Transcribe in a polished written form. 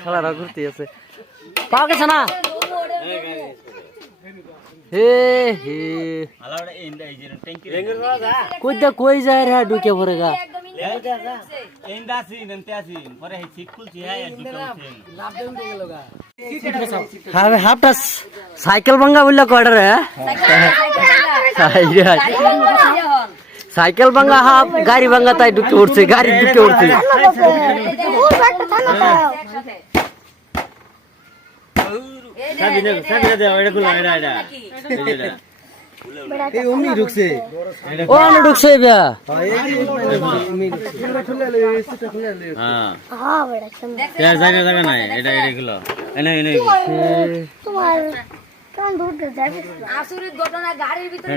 খেলাটা ঘুরতে আছে পাওয়া গেছে না হে হে কই যায় রে ঢুকে পড়ে গা হাফটা সাইকেল ভাঙ্গা বললে কয়টা রে সাইকেল ভাঙ্গা হাফ গাড়ি ভাঙ্গা তাই ঢুকে উঠছে গাড়ি ঢুকে উঠছে ঢুকছে জায়গা নাই এটা এগুলো ঘটনা গাড়ির ভিতরে